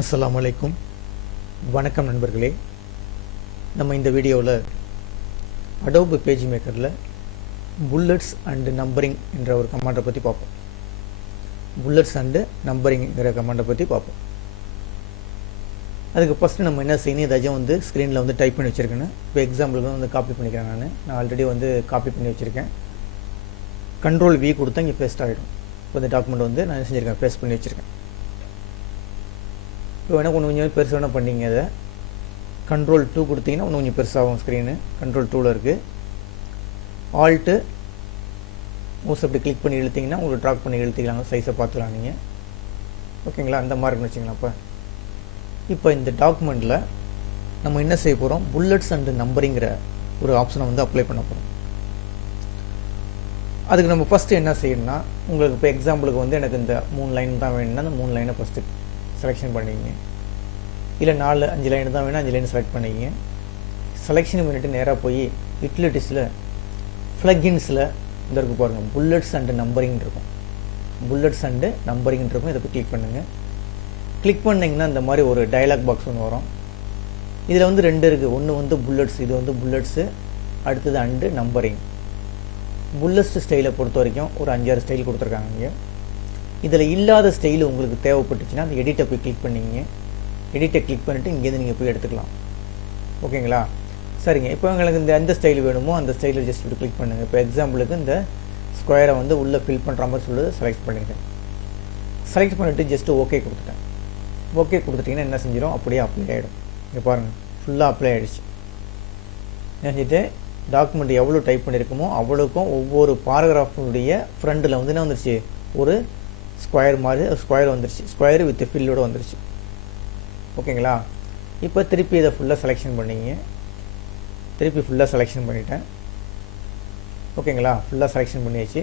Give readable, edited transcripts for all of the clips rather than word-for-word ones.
அஸ்ஸலாமு அலைக்கும். வணக்கம் நண்பர்களே. நம்ம இந்த வீடியோவில் அடோப் பேஜ்மேக்கரில் புல்லட்ஸ் அண்டு நம்பரிங் என்ற ஒரு கமாண்டை பற்றி பார்ப்போம். புல்லட்ஸ் அண்டு நம்பரிங்கிற கமாண்டை பற்றி பார்ப்போம். அதுக்கு ஃபஸ்ட்டு நம்ம என்ன செய்யணும், ஏதாச்சும் ஸ்க்ரீனில் டைப் பண்ணி வச்சுருக்கேன்னு இப்போ எக்ஸாம்பிளுக்கு காப்பி பண்ணிக்கிறேன். நான் ஆல்ரெடி காப்பி பண்ணி வச்சுருக்கேன். கண்ட்ரோல் V கொடுத்தா இங்கே பேஸ்ட் ஆகிடும். இப்போ இந்த டாக்குமெண்ட் நான் செஞ்சுருக்கேன், பேஸ்ட் பண்ணி வச்சுருக்கேன். இப்போ வேணால் கொஞ்சம் பெருசாக வேணால் பண்ணிங்க. அதை கண்ட்ரோல் 2 கொடுத்தீங்கன்னா கொஞ்சம் பெருசாகும் ஸ்க்ரீனு. கண்ட்ரோல் 2ல் இருக்குது. ஆல்ட்டு மோஸ்ட் அப்படி கிளிக் பண்ணி இழுத்திங்கன்னா உங்களுக்கு ட்ராக் பண்ணி இழுத்திக்கலாங்க, சைஸை பார்த்துக்கலாம் நீங்கள். ஓகேங்களா, அந்த மாதிரி வச்சுக்கலாம். இப்போ இந்த டாக்குமெண்ட்டில் நம்ம என்ன செய்ய போகிறோம், புல்லட்ஸ் அண்டு நம்பரிங்கிற ஒரு ஆப்ஷனை அப்ளை பண்ண போகிறோம். அதுக்கு நம்ம ஃபஸ்ட்டு என்ன செய்யணும்னா, உங்களுக்கு இப்போ எக்ஸாம்பிளுக்கு எனக்கு இந்த 3 லைன் தான் வேணும்னா அந்த 3 லைனை ஃபஸ்ட்டு செலெக்ஷன் பண்ணிங்க. இல்லை 4-5 லைன் தான் வேணும், 5 லைன் செலக்ட் பண்ணிங்க. செலெக்ஷன் பண்ணிவிட்டு நேராக போய் யூட்டிலிட்டிஸில் ஃப்ளக்இன்ஸில் இந்த இருக்குது பாருங்கள், புல்லட்ஸ் அண்டு நம்பரிங் இருக்கும். புல்லட்ஸ் அண்டு நம்பரிங் இருக்கும். இதை போய் கிளிக் பண்ணுங்கள். கிளிக் பண்ணிங்கன்னா இந்த மாதிரி ஒரு டயலாக் பாக்ஸ் ஒன்று வரும். இதில் 2 இருக்குது. ஒன்று புல்லட்ஸ், இது புல்லட்ஸு. அடுத்தது அண்டு நம்பரிங். புல்லட்ஸ் ஸ்டைலை பொறுத்த வரைக்கும் ஒரு 5-6 ஸ்டைல் கொடுத்துருக்காங்க இங்கே. இதில் இல்லாத ஸ்டைல் உங்களுக்கு தேவைப்பட்டுச்சுன்னா அந்த எடிட்டை போய் கிளிக் பண்ணிங்க. எடிட்டை கிளிக் பண்ணிவிட்டு இங்கேருந்து நீங்கள் போய் எடுத்துக்கலாம். ஓகேங்களா, சரிங்க. இப்போ உங்களுக்கு எந்த ஸ்டைல் வேணுமோ அந்த ஸ்டைலில் ஜஸ்ட் இப்படி கிளிக் பண்ணுங்கள். இப்போ எக்ஸாம்பிளுக்கு இந்த ஸ்கொயரை உள்ளே ஃபில் பண்ணுற மாதிரி சொல்லி செலக்ட் பண்ணிட்டேன். செலக்ட் பண்ணிவிட்டு ஜஸ்ட்டு ஓகே கொடுத்துட்டேன். ஓகே கொடுத்துட்டிங்கன்னா என்ன செஞ்சிடும், அப்படியே அப்ளை ஆகிடும். இங்கே பாருங்கள், ஃபுல்லாக அப்ளை ஆகிடுச்சு. நினச்சிட்டு டாக்குமெண்ட் எவ்வளோ டைப் பண்ணியிருக்கோமோ அவ்வளோக்கும் ஒவ்வொரு பாராகிராஃபுடைய ஃப்ரண்டில் என்ன வந்துருச்சு, ஒரு ஸ்கொயர் மாதிரி ஸ்கொயர் வந்துருச்சு. ஸ்கொயர் வித் ஃபில்லோடு வந்துருச்சு. ஓகேங்களா, இப்போ திருப்பி இதை ஃபுல்லாக செலெக்ஷன் பண்ணிங்க. திருப்பி ஃபுல்லாக செலெக்ஷன் பண்ணிட்டேன். ஓகேங்களா, ஃபுல்லாக செலெக்ஷன் பண்ணியாச்சு.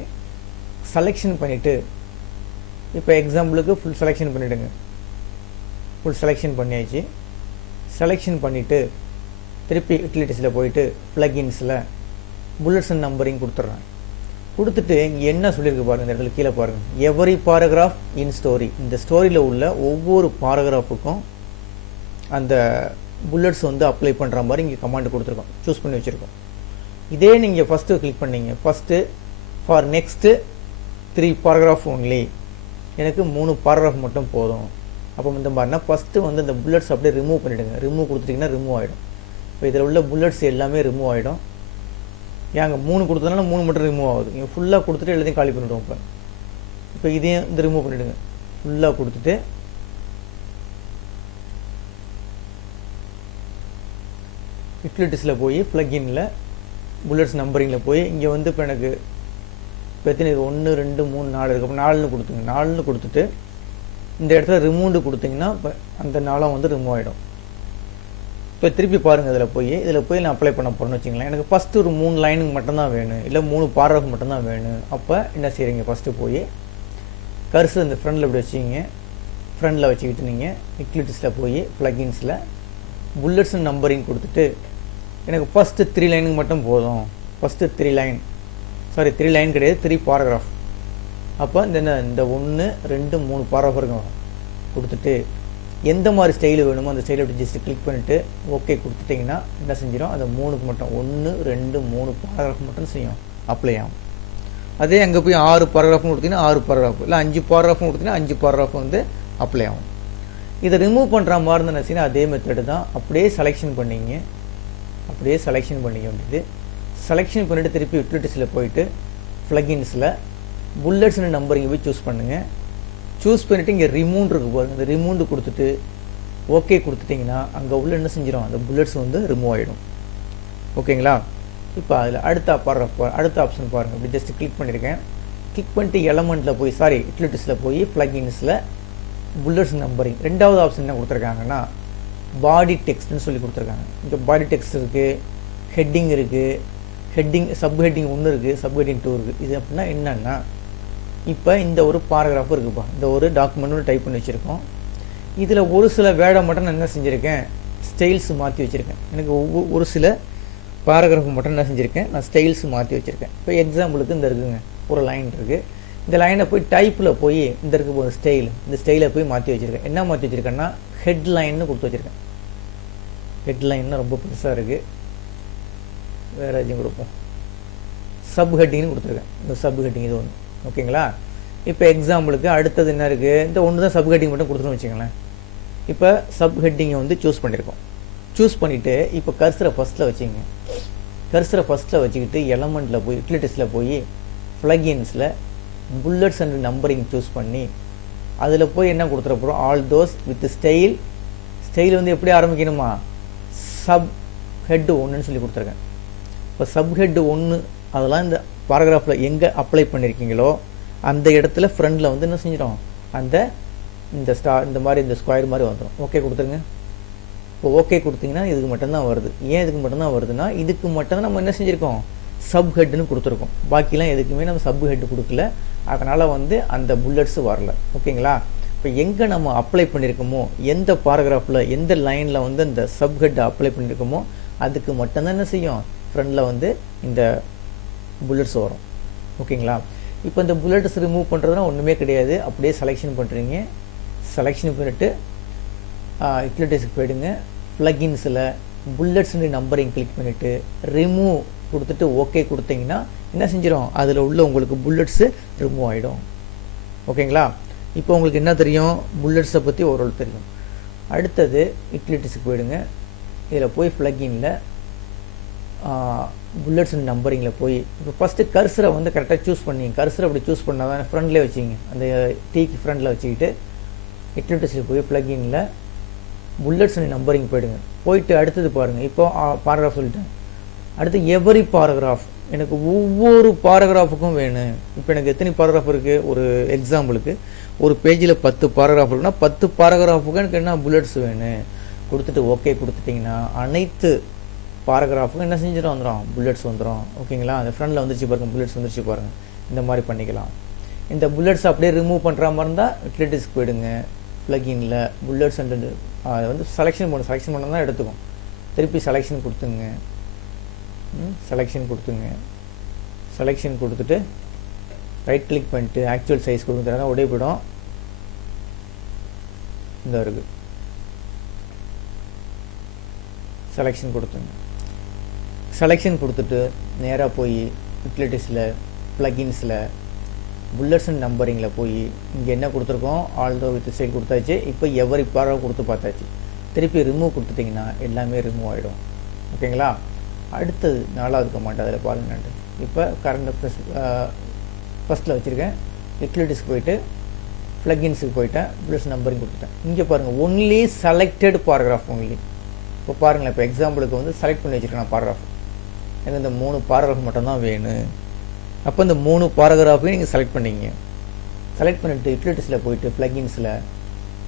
செலெக்ஷன் பண்ணிவிட்டு இப்போ எக்ஸாம்பிளுக்கு ஃபுல் செலெக்ஷன் பண்ணிவிடுங்க. ஃபுல் செலெக்ஷன் பண்ணியாச்சு. செலெக்ஷன் பண்ணிவிட்டு திருப்பி யூட்டிலிட்டிஸில் போயிட்டு ஃப்ளக்இன்ஸில் புல்லட்ஸ் அண்ட் நம்பரிங் கொடுத்துட்றேன். கொடுத்துட்டு இங்கே என்ன சொல்லியிருக்கு பாருங்கள், இந்த இடத்துல கீழே பாருங்கள், எவரி பாராகிராஃப் இன் ஸ்டோரி. இந்த ஸ்டோரியில் உள்ள ஒவ்வொரு பாராகிராஃபுக்கும் அந்த புல்லட்ஸ் அப்ளை பண்ணுற மாதிரி இங்கே கமாண்ட் கொடுத்துருக்கோம், சூஸ் பண்ணி வச்சுருக்கோம். இதே நீங்கள் ஃபஸ்ட்டு கிளிக் பண்ணிங்க. First for next 3 paragraph only, எனக்கு 3 பாராகிராஃப் மட்டும் போதும். அப்போ இந்த மாதிரினா ஃபஸ்ட்டு இந்த புல்லட்ஸ் அப்படியே ரிமூவ் பண்ணிவிடுங்க. ரிமூவ் கொடுத்துட்டிங்கன்னா ரிமூவ் ஆகிடும். இப்போ இதில் உள்ள புல்லட்ஸ் எல்லாமே ரிமூவ் ஆகிடும். ஏங்க 3 கொடுத்ததுனால 3 மட்டும் ரிமூவ் ஆகுது. நீங்கள் ஃபுல்லாக கொடுத்துட்டு எல்லாத்தையும் காலி பண்ணிவிடுவோம். இப்போ இதையும் ரிமூவ் பண்ணிவிடுங்க. ஃபுல்லாக கொடுத்துட்டு யூட்டிலிட்டிஸில் போய் ப்ளக்இனில் புல்லட்ஸ் நம்பரிங்கில் போய் இங்கே இப்போ எனக்கு இப்போ எத்தனை 1 2 3 4 இருக்குது. அப்போ 4ன்னு கொடுத்துங்க. 4ன்னு கொடுத்துட்டு இந்த இடத்துல ரிமூவ்டு கொடுத்தீங்கன்னா இப்போ அந்த 4 ரிமூவ் ஆகிடும். இப்போ திருப்பி பாருங்கள், இதில் போய் நான் அப்ளை பண்ண போகிறேன்னு வச்சுங்களேன். எனக்கு ஃபஸ்ட்டு ஒரு 3 லைனுக்கு மட்டும்தான் வேணும், இல்லை 3 பாராகிராஃப் மட்டும்தான் வேணும். அப்போ என்ன செய்கிறீங்க, ஃபஸ்ட்டு போய் கர்சர் இந்த ஃப்ரண்டில் இப்படி வச்சுக்கிங்க. ஃப்ரண்டில் வச்சுக்கிட்டு நீங்கள் யூட்டிலிட்டிஸில் போய் ப்ளக்இன்ஸில் புல்லட்ஸ் அண்ட் நம்பரிங் கொடுத்துட்டு எனக்கு ஃபஸ்ட்டு 3 லைனுக்கு மட்டும் போதும். ஃபஸ்ட்டு 3 லைன், சாரி 3 லைன் கிடையாது, 3 பாராகிராஃப். அப்போ இந்த 1 2 3 பாராகிராஃப் இருக்கும். கொடுத்துட்டு எந்த மாதிரி ஸ்டைல் வேணுமோ அந்த ஸ்டைலை அப்படி ஜஸ்ட்டு கிளிக் பண்ணிவிட்டு ஓகே கொடுத்துட்டிங்கன்னா என்ன செஞ்சிடும், அந்த 3க்கு மட்டும் 1 2 3 பாராகிராஃப் மட்டும் செய்யும், அப்ளை ஆகும். அதே அங்கே போய் 6 பாராகிராஃப்னு கொடுத்தீங்கன்னா 6 பாராகிராஃப், இல்லை 5 பாராகிராஃப்னு கொடுத்தீங்கன்னா 5 பாராகிராஃப் அப்ளை ஆகும். இதை ரிமூவ் பண்ணுற மாதிரி இருந்தால் என்ன அதே மெத்தடு தான். அப்படியே செலெக்ஷன் பண்ணிங்க. அப்படியே செலெக்ஷன் பண்ணிக்க வேண்டியது. செலெக்ஷன் பண்ணிவிட்டு திருப்பி யூட்டிலிட்டிஸில் போயிட்டு ப்ளக்இன்ஸில் புல்லட்ஸ் அண்ட் நம்பரிங் போய் சூஸ் பண்ணுங்கள். சூஸ் பண்ணிவிட்டு இங்கே ரிமூவ் இருக்குது பாருங்கள், இந்த ரிமூவ் கொடுத்துட்டு ஓகே கொடுத்துட்டிங்கன்னா அங்கே உள்ள என்ன செஞ்சிடும், அந்த புல்லட்ஸ் ரிமூவ் ஆகிடும். ஓகேங்களா, இப்போ அதில் அடுத்த ஆப்ஷன் பாருங்கள். இப்படி ஜஸ்ட்டு கிளிக் பண்ணியிருக்கேன். கிளிக் பண்ணிட்டு எலமெண்ட்டில் போய் யூட்டிலிட்டிஸில் போய் ப்ளக்இன்ஸில் புல்லட்ஸ் நம்பரிங் 2வது ஆப்ஷன் என்ன கொடுத்துருக்காங்கன்னா பாடி டெக்ஸ்ட்னு சொல்லி கொடுத்துருக்காங்க. இங்கே பாடி டெக்ஸ்ட் இருக்குது, ஹெட்டிங் இருக்குது, சப் ஹெட்டிங் 1 இருக்குது, சப் ஹெட்டிங் 2 இருக்குது. இது அப்படின்னா என்னென்னா, இப்போ இந்த ஒரு பாராகிராஃப் இருக்குப்பா, இந்த ஒரு டாக்குமெண்ட் டைப் பண்ணி வச்சுருக்கோம். இதில் ஒரு சில வேர்டை மட்டும் நான் என்ன செஞ்சுருக்கேன், ஸ்டைல்ஸ் மாற்றி வச்சுருக்கேன். எனக்கு ஒரு சில பாராகிராஃப் மட்டும் என்ன செஞ்சுருக்கேன், நான் ஸ்டைல்ஸ் மாற்றி வச்சுருக்கேன். இப்போ எக்ஸாம்பிளுக்கு இந்த இருக்குங்க, ஒரு லைன் இருக்குது. இந்த லைனை போய் டைப்பில் போய் இந்த இருக்க ஒரு ஸ்டைல், இந்த ஸ்டைலை போய் மாற்றி வச்சுருக்கேன். என்ன மாற்றி வச்சுருக்கேன்னா ஹெட்லைன்னு கொடுத்து வச்சுருக்கேன். ஹெட்லைன்னா ரொம்ப பெருசாக இருக்குது, வேறு எதுவும் கொடுப்போம். சப் ஹெட்டிங்னு கொடுத்துருக்கேன். இந்த சப் ஹெட்டிங் இது ஒன்று. ஓகேங்களா? இப்போ எக்ஸாம்பிளுக்கு அடுத்தது என்ன இருக்குது, இந்த ஒன்று தான் சப் ஹெட்டிங் மட்டும் கொடுத்துருன்னு வச்சுங்களேன். இப்போ சப் ஹெட்டிங்கை வந்து சூஸ் பண்ணியிருக்கோம். சூஸ் பண்ணிவிட்டு இப்போ கர்சரை ஃபஸ்ட்டில் வச்சுங்க. கர்சரை ஃபஸ்ட்டில் வச்சுக்கிட்டு எலமெண்ட்டில் போய் யூட்டிலிட்டிஸில் போய் ப்ளகின்ஸில் புல்லட்ஸ் அண்ட் நம்பரிங் சூஸ் பண்ணி அதில் போய் என்ன கொடுத்துட போகிறோம், all those with style. Style வந்து எப்படி ஆரம்பிக்கணுமா, சப் ஹெட்டு ஒன்றுன்னு சொல்லி கொடுத்துருக்கேன். இப்போ சப் ஹெட்டு ஒன்று அதெல்லாம் இந்த பாராகிராஃபில் எங்கே அப்ளை பண்ணியிருக்கீங்களோ அந்த இடத்துல ஃப்ரண்டில் வந்து என்ன செஞ்சிடும், அந்த இந்த மாதிரி இந்த ஸ்கொயர் மாதிரி வந்துடும். ஓகே கொடுத்துருங்க. இப்போ ஓகே கொடுத்தீங்கன்னா இதுக்கு மட்டும்தான் வருது. ஏன் இதுக்கு மட்டும்தான் வருதுன்னா இதுக்கு மட்டும்தான் நம்ம என்ன செஞ்சுருக்கோம், சப் ஹெட்டுன்னு கொடுத்துருக்கோம். பாக்கிலாம் எதுக்குமே நம்ம சப் ஹெட்டு கொடுக்கல, அதனால் வந்து அந்த புல்லட்ஸ் வரல. ஓகேங்களா? இப்போ எங்கே நம்ம அப்ளை பண்ணியிருக்கோமோ, எந்த பாராகிராஃபில் எந்த லைனில் வந்து அந்த சப் ஹெட்டை அப்ளை பண்ணியிருக்கோமோ அதுக்கு மட்டும்தான் என்ன செய்யும், ஃப்ரண்டில் வந்து இந்த புல்லட்ஸ் வரும். ஓகேங்களா? இப்போ இந்த புல்லட்ஸ் ரிமூவ் பண்ணுறதுனா ஒன்றுமே கிடையாது. அப்படியே செலெக்ஷன் பண்ணுறீங்க. செலெக்ஷன் பண்ணிவிட்டு யூட்டிலிட்டிஸ்க்கு போயிடுங்க. ப்ளகின்ஸில் புல்லட்ஸ்னு நம்பரிங் கிளிக் பண்ணிவிட்டு ரிமூவ் கொடுத்துட்டு ஓகே கொடுத்தீங்கன்னா என்ன செஞ்சிடும், அதில் உள்ள உங்களுக்கு புல்லட்ஸு ரிமூவ் ஆகிடும். ஓகேங்களா? இப்போ உங்களுக்கு என்ன தெரியும், புல்லட்ஸை பற்றி ஓரளவு தெரியும். அடுத்தது யூட்டிலிட்டிஸ்க்கு போயிடுங்க. இதில் போய் ப்ளகினில் புல்லட்ஸ் அண்ட் நம்பரிங்கில் போய் இப்போ ஃபஸ்ட்டு கர்சரை வந்து கரெக்டாக சூஸ் பண்ணிங்க. கர்சரை அப்படி சூஸ் பண்ணால் தான் ஃப்ரண்ட்லேயே வச்சிங்க. அந்த டீக்கு ஃப்ரண்டில் வச்சுக்கிட்டு யூட்டிலிட்டிஸில் போய் ப்ளகினில் புல்லட்ஸ் அண்ட் நம்பரிங் போயிடுங்க. போயிட்டு அடுத்தது பாருங்கள். இப்போ பாராகிராஃப் சொல்லிட்டேன். அடுத்து எவரி பாராகிராஃப், எனக்கு ஒவ்வொரு பாராகிராஃபுக்கும் வேணும். இப்போ எனக்கு எத்தனை பாராகிராஃப் இருக்குது, ஒரு எக்ஸாம்பிளுக்கு ஒரு பேஜில் 10 பாராகிராஃப் இருக்குன்னா 10 பாராகிராஃபுக்கும் எனக்கு என்ன புல்லட்ஸ் வேணும் கொடுத்துட்டு ஓகே கொடுத்துட்டிங்கன்னா அனைத்து பாராகிராஃபுக்கும் என்ன செஞ்சுட்டு வந்துடும், புல்லட்ஸ் வந்துடும். ஓகேங்களா? அந்த ஃப்ரண்டில் வந்துருச்சு பாருங்கள், புல்லட்ஸ் வந்துருச்சு பாருங்கள். இந்த மாதிரி பண்ணிக்கலாம். இந்த புல்லட்ஸ் அப்படியே ரிமூவ் பண்ணுற மாதிரி இருந்தால் யூட்டிலிட்டிஸ்க்கு போயிடுங்க. ப்ளகினில் புல்லட்ஸ் அண்ட் அதை வந்து செலெக்ஷன் பண்ண தான் எடுத்துக்கும். திருப்பி செலெக்ஷன் கொடுத்துங்க. செலெக்ஷன் கொடுத்துட்டு ரைட் கிளிக் பண்ணிட்டு ஆக்சுவல் சைஸ் கொடுக்குறதா உடைய போயிடும். இந்த இருக்குது செலெக்ஷன் கொடுத்துங்க. செலெக்ஷன் கொடுத்துட்டு நேராக போய் யூட்டிலிட்டிஸில் ப்ளகின்ஸில் புல்லட்ஸ் அண்ட் நம்பரிங்கில் போய் இங்கே என்ன கொடுத்துருக்கோம், ஆல்தோ வித் சைடு கொடுத்தாச்சு. இப்போ எவரி பாராகிராஃப் கொடுத்து பார்த்தாச்சு. திருப்பி ரிமூவ் கொடுத்துட்டிங்கன்னா எல்லாமே ரிமூவ் ஆகிடும். ஓகேங்களா? அடுத்தது 4வது கமாண்ட் அதில் பாருங்கள். இப்போ கரண்ட் ஃபஸ்ட்டில் வச்சுருக்கேன். யூட்டிலிட்டிஸ்க்கு போயிட்டு ப்ளகின்ஸுக்கு போயிட்டேன். புல்லட்ஸ் நம்பரிங் கொடுத்துட்டேன். இங்கே பாருங்கள், ஒன்லி செலக்டட் பாராகிராஃப் ஒன்லி. இப்போ பாருங்களேன், இப்போ எக்ஸாம்பிளுக்கு வந்து செலக்ட் பண்ணி வச்சுருக்கேன் பாராகிராஃப். எனக்கு இந்த 3 பாராகிராஃப் மட்டும்தான் வேணும். அப்போ இந்த 3 பாராகிராஃபையும் நீங்கள் செலக்ட் பண்ணிங்க. செலக்ட் பண்ணிவிட்டு யூட்டிலிட்டிஸில் போயிட்டு ப்ளகின்ஸில்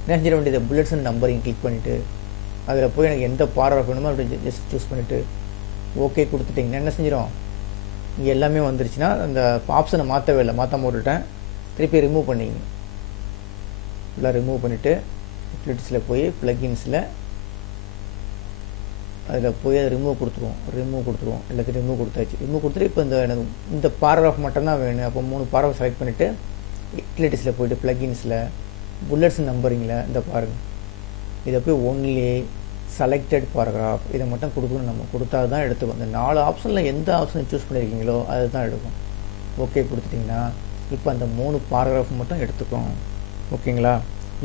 என்ன செஞ்சிட வேண்டியது, புல்லட்ஸ் அண்ட் நம்பரிங் கிளிக் பண்ணிவிட்டு அதில் போய் எனக்கு எந்த பாராகிராஃப் வேணுமோ அப்படி ஜஸ்ட் சூஸ் பண்ணிவிட்டு ஓகே கொடுத்துட்டிங்கன்னா என்ன செஞ்சிடும், இங்கே எல்லாமே வந்துருச்சுன்னா அந்த ஆப்ஷனை மாற்றவே இல்லை, மாற்றாம விட்டுட்டேன். திருப்பி ரிமூவ் பண்ணிங்க. ஃபுல்லாக ரிமூவ் பண்ணிவிட்டு யூட்டிலிட்டிஸில் போய் ப்ளகின்ஸில் அதில் போய் அதை ரிமூவ் கொடுத்துருவோம். எல்லாத்தையும் ரிமூவ் கொடுத்தாச்சு. ரிமூவ் கொடுத்துட்டு இப்போ எனக்கு இந்த பாராகிராஃப் மட்டும்தான் வேணும். அப்போ 3 பாராகிராஃப் செலக்ட் பண்ணிவிட்டு யூட்டிலிட்டிஸில் போய்ட்டு ப்ளகின்ஸில் புல்லட்ஸ் நம்பரிங்கில் இந்த பாருங்கள், இதை போய் ஒன்லி செலக்டட் பாராகிராஃப் இதை மட்டும் கொடுக்கணும். நம்ம கொடுத்தா தான் எடுத்துக்கும். இந்த 4 ஆப்ஷனில் எந்த ஆப்ஷனை சூஸ் பண்ணியிருக்கீங்களோ அதை தான் எடுக்கும். ஓகே கொடுத்துட்டிங்கன்னா இப்போ அந்த 3 பாராகிராஃப் மட்டும் எடுத்துக்கும். ஓகேங்களா?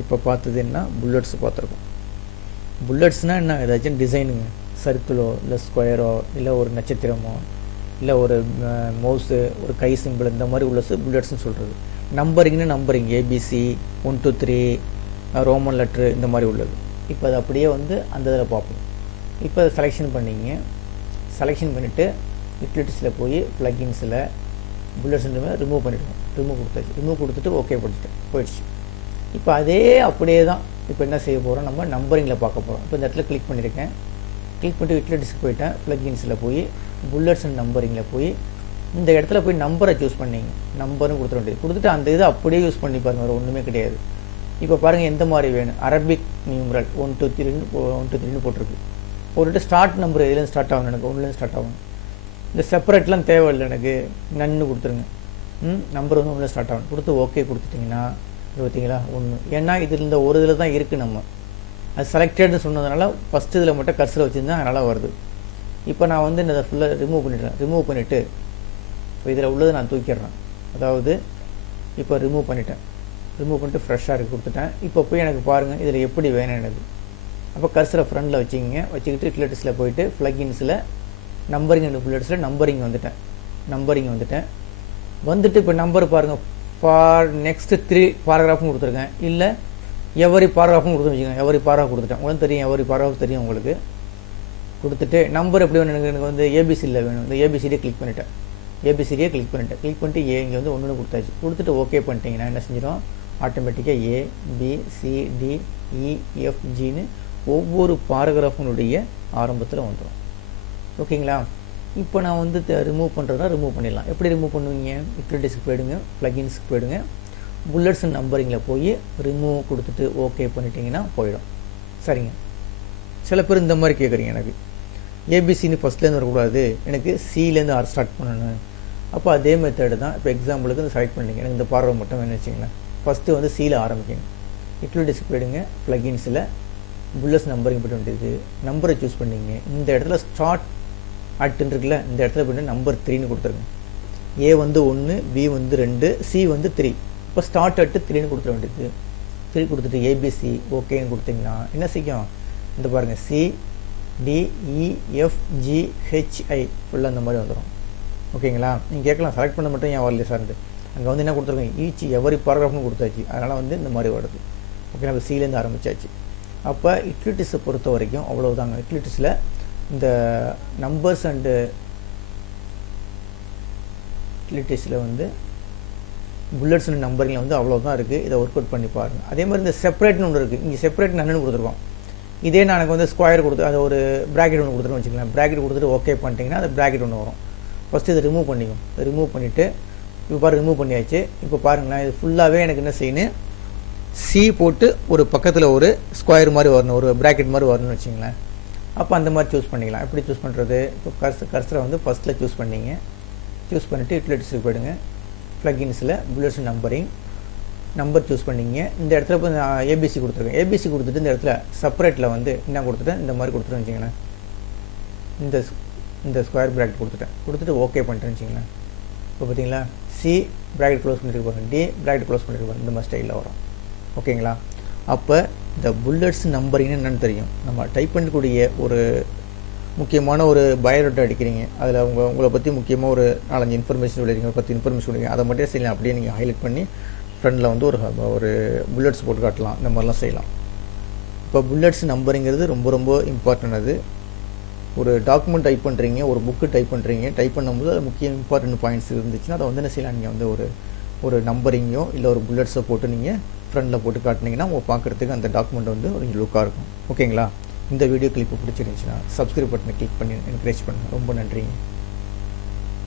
இப்போ பார்த்தது என்ன, புல்லட்ஸ் பார்த்துருக்கோம். புல்லட்ஸ்னால் என்ன, ஏதாச்சும் டிசைனுங்க, சர்க்கிளோ இல்லை ஸ்கொயரோ இல்லை ஒரு நட்சத்திரமோ இல்லை ஒரு மவுஸு ஒரு கை சிம்பிள் இந்த மாதிரி உள்ள புல்லட்ஸ்னு சொல்கிறது. நம்பரிங்னு நம்பரிங் ஏபிசி 1 2 3 ரோமன் லெட்ரு இந்த மாதிரி உள்ளது. இப்போ அது அப்படியே வந்து அந்த இதில் பார்ப்போம். இப்போ அதை செலெக்ஷன் பண்ணிங்க. செலெக்ஷன் பண்ணிவிட்டு யூட்டிலிட்டிஸில் போய் ப்ளகின்ஸில் புல்லட்ஸ் ரிமூவ் பண்ணிவிடுவோம். ரிமூவ் கொடுத்தாச்சு. ரிமூவ் கொடுத்துட்டு ஓகே போயிடுச்சு. இப்போ அதே அப்படியே தான் இப்போ என்ன செய்ய போகிறோம், நம்ம நம்பரிங்கில் பார்க்க போகிறோம். இப்போ இந்த இடத்துல கிளிக் பண்ணியிருக்கேன். கிளிக் பண்ணிட்டு யூட்டிலிட்டிஸ்க்கு போயிட்டேன். ப்ளகின்ஸில் போய் புல்லட்ஸ் அண்ட் நம்பரிங்கில் போய் இந்த இடத்துல போய் நம்பரை சூஸ் பண்ணிங்க. நம்பரும் கொடுத்துட வேண்டியது. கொடுத்துட்டு அந்த இதை அப்படியே யூஸ் பண்ணி பாருங்கள், வேறு ஒன்றுமே கிடையாது. இப்போ பாருங்கள் எந்த மாதிரி வேணும், அரபிக் நியூமரல் 1 2 3 போட்டிருக்கு. போட்டுட்டு ஸ்டார்ட் நம்பர் எதுலேருந்து ஸ்டார்ட் ஆகணும், எனக்கு 1லேருந்து ஸ்டார்ட் ஆகணும். இந்த செப்பரேட்லாம் தேவையில்லை, எனக்கு நன்னு கொடுத்துருங்க. நம்பர் வந்து ஒன்றில் ஸ்டார்ட் ஆகணும். கொடுத்து ஓகே கொடுத்துட்டிங்கன்னா இது பார்த்தீங்களா 1. ஏன்னா இதில் இந்த ஒரு இதில் தான் இருக்குது. நம்ம அது செலக்டட்னு சொன்னதுனால ஃபஸ்ட்டு இதில் மட்டும் கர்சரை வச்சுருந்தா அதனால் வருது. இப்போ நான் வந்து இதை ஃபுல்லாக ரிமூவ் பண்ணிவிட்டு இப்போ இதில் உள்ளதை நான் தூக்கிடுறேன். அதாவது இப்போ ரிமூவ் பண்ணிட்டு ஃப்ரெஷ்ஷாக இருக்குது கொடுத்துட்டேன். இப்போ போய் எனக்கு பாருங்கள் இதில் எப்படி வேணும் எனக்கு. அப்போ கர்சரை ஃப்ரண்டில் வச்சுக்கிட்டு யூட்டிலிட்டிஸில் போயிட்டு ப்ளகின்ஸில் நம்பரிங் அண்ட் புல்லட்ஸில் நம்பரிங் வந்துட்டேன். வந்துட்டு இப்போ நம்பர் பாருங்கள், ஃபார் நெக்ஸ்ட்டு 3 பாராகிராஃபும் கொடுத்துருக்கேன். இல்லை எவரி பாராகிராஃபும் வச்சுக்கோங்க. எவரி பாராகிராஃப் கொடுத்துட்டேன். உங்களுக்கு தெரியும், எவரி பாராகிராஃப் தெரியும் உங்களுக்கு. கொடுத்துட்டு நம்பர் எப்படி வேணும் எனக்கு வந்து ஏபிசியில் வேணும். இந்த ஏபிசிடியை கிளிக் பண்ணிவிட்டேன். கிளிக் பண்ணிட்டு ஏ இங்கே வந்து 1 கொடுத்தாச்சு. கொடுத்துட்டு ஓகே பண்ணிட்டீங்கன்னா என்ன செஞ்சிடும், ஆட்டோமேட்டிக்காக A B C D E F ஜின்னு ஒவ்வொரு பாராகிராஃபினுடைய ஆரம்பத்தில் வந்துடும். ஓகேங்களா? இப்போ நான் வந்து ரிமூவ் பண்ணுறதுனா ரிமூவ் பண்ணிடலாம். எப்படி ரிமூவ் பண்ணுவீங்க? யூட்டிலிட்டிஸ்க்கு போயிடுங்க, ப்ளகின்ஸ்க்கு போயிடுங்க, புல்லட்ஸ் நம்பரிங்கில் போய் ரிமூவ் கொடுத்துட்டு ஓகே பண்ணிட்டீங்கன்னா போயிடும். சரிங்க. சில பேர் இந்த மாதிரி கேட்குறீங்க, எனக்கு ஏபிசின்னு ஃபஸ்ட்லேருந்து வரக்கூடாது, எனக்கு சிலேருந்து ஸ்டார்ட் பண்ணணும். அப்போ அதே மெத்தடு தான். இப்போ எக்ஸாம்பிளுக்கு இந்த செலக்ட் பண்ணிங்க, எனக்கு இந்த பாராகிராஃப் மட்டும் வேணும்னு வச்சிங்களேன். ஃபஸ்ட்டு வந்து சியில் ஆரம்பிக்கணும். யூட்டிலிட்டிஸ்க்கு போயிடுங்க, ப்ளகின்ஸில் புல்லட்ஸ் நம்பரிங் போய்ட்டு வேண்டியது நம்பரை சூஸ் பண்ணிங்க. இந்த இடத்துல ஸ்டார்ட் அட்டுன்னு இருக்குல்ல, இந்த இடத்துல போய்ட்டு நம்பர் 3ன்னு கொடுத்துருங்க. ஏ வந்து 1, பி வந்து 2, சி வந்து 3. இப்போ ஸ்டார்ட் அட்டு 3ன்னு கொடுத்துட வேண்டியது. 3 கொடுத்துட்டு ஏபிசி ஓகேன்னு கொடுத்தீங்கன்னா என்ன செய்யும், இந்த பாருங்கள் சி டிஇஎஃப்ஜிஹெச்ஐ ஃபுல்லாக அந்த மாதிரி வந்துடும். ஓகேங்களா? நீங்கள் கேட்கலாம் செலக்ட் பண்ண மட்டும் ஏன் வரல சார்ந்து. அங்கே வந்து என்ன கொடுத்துருக்கோம், ஈச் எவரி பாராகிராஃப்னு கொடுத்தாச்சு. அதனால் வந்து இந்த மாதிரி வருது. ஓகே, நம்ம சிலேருந்து ஆரம்பித்தாச்சு. அப்போ யூட்டிலிட்டிஸை பொறுத்த வரைக்கும் அவ்வளோதாங்க. யூட்டிலிட்டிஸில் இந்த நம்பர்ஸ் அண்டு யூட்டிலிட்டிஸில் வந்து புல்லட்ஸ் அண்ட் நம்பரிங்கில் வந்து அவ்வளோதான் இருக்குது. இதை ஒர்க் அவுட் பண்ணி பாருங்கள். அதே மாதிரி இந்த செப்பரேட்னு ஒன்று இருக்குது. இங்கே செப்பரேட் நன்னு கொடுத்துருக்கோம். இதே நான் எனக்கு வந்து ஸ்கொயர் கொடுத்து அதை ஒரு ப்ராக்கெட் ஒன்று கொடுத்துருன்னு வச்சுக்கலாம். ப்ராக்கெட் கொடுத்துட்டு ஓகே பண்ணிட்டீங்கன்னா அது ப்ராக்கெட் ஒன்று வரும். ஃபஸ்ட்டு இதை ரிமூவ் பண்ணிக்கும். ரிமூவ் பண்ணிவிட்டு இப்போ பாரு ரிமூவ் பண்ணியாச்சு. இப்போ பாருங்களேன், இது ஃபுல்லாகவே எனக்கு என்ன செய்யணும், சி போட்டு ஒரு பக்கத்தில் ஒரு ஸ்கொயர் மாதிரி வரணும், ஒரு ப்ராக்கெட் மாதிரி வரணும்னு வச்சிங்களேன். அப்போ அந்த மாதிரி சூஸ் பண்ணிக்கலாம். எப்படி சூஸ் பண்ணுறது, இப்போ கர்சரை வந்து ஃபஸ்ட்டில் சூஸ் பண்ணிங்க. சூஸ் பண்ணிவிட்டு யூட்டிலிட்டிஸ்க்கு போய்டுங்க. ப்ளகின்ஸில் புல்லட்ஸ் நம்பர் சூஸ் பண்ணிங்க. இந்த இடத்துல இப்போ ஏபிசி கொடுத்துருக்கேன். ஏபிசி கொடுத்துட்டு இந்த இடத்துல செப்பரேட்டில் வந்து என்ன கொடுத்துட்டேன், இந்த மாதிரி கொடுத்துட்டேன்னு வச்சிங்களேன். இந்த ஸ்கொயர் ப்ராக்கெட் கொடுத்துட்டு ஓகே பண்ணிட்டேன்னு வச்சிங்களேன். இப்போ பார்த்தீங்களா, சி ப்ராக்கெட் க்ளோஸ் பண்ணியிருப்பாங்க, டி ப்ராக்கெட் க்ளோஸ் பண்ணியிருப்பாங்க. இந்த மாதிரி ஸ்டைலில் வரும். ஓகேங்களா? அப்போ இந்த புல்லட்ஸ் நம்பரிங்னு என்னென்னு தெரியும். நம்ம டைப் பண்ணக்கூடிய ஒரு முக்கியமான ஒரு பயோடேட்டா அடிக்கிறீங்க, அதில் உங்களை பற்றி முக்கியமாக ஒரு 4-5 இன்ஃபர்மேஷன் சொல்லிடுங்க, 10 இன்ஃபர்மேஷன் சொல்லிங்க. அதை மட்டும் செய்யலாம். அப்படியே நீங்கள் ஹைலைட் பண்ணி ஃப்ரண்டில் வந்து ஒரு புல்லட்ஸ் போட்டு காட்டலாம். இந்த மாதிரிலாம் செய்யலாம். இப்போ புல்லட்ஸ் நம்பருங்கிறது ரொம்ப ரொம்ப இம்பார்ட்டன்ட். அது ஒரு டாக்குமெண்ட் டைப் பண்ணுறீங்க, ஒரு புக்கு டைப் பண்ணும்போது அது முக்கிய இம்பார்ட்டன்ட் பாயிண்ட்ஸ் இருந்துச்சுன்னா அதை வந்து என்ன செய்யலாம், நீங்கள் வந்து ஒரு நம்பரிங்கோ இல்லை ஒரு புல்லட்ஸோ போட்டு நீங்கள் ஃப்ரண்டில் போட்டு காட்டினீங்கன்னா உங்கள் பார்க்குறதுக்கு அந்த டாக்குமெண்ட் வந்து ஒரு லுக்காக இருக்கும். ஓகேங்களா? இந்த வீடியோ கிளிப்பு பிடிச்சிருந்துச்சுன்னா சப்ஸ்கிரைப் பட்டனை கிளிக் பண்ணி என்கரேஜ் பண்ணுங்கள். ரொம்ப நன்றிங்க.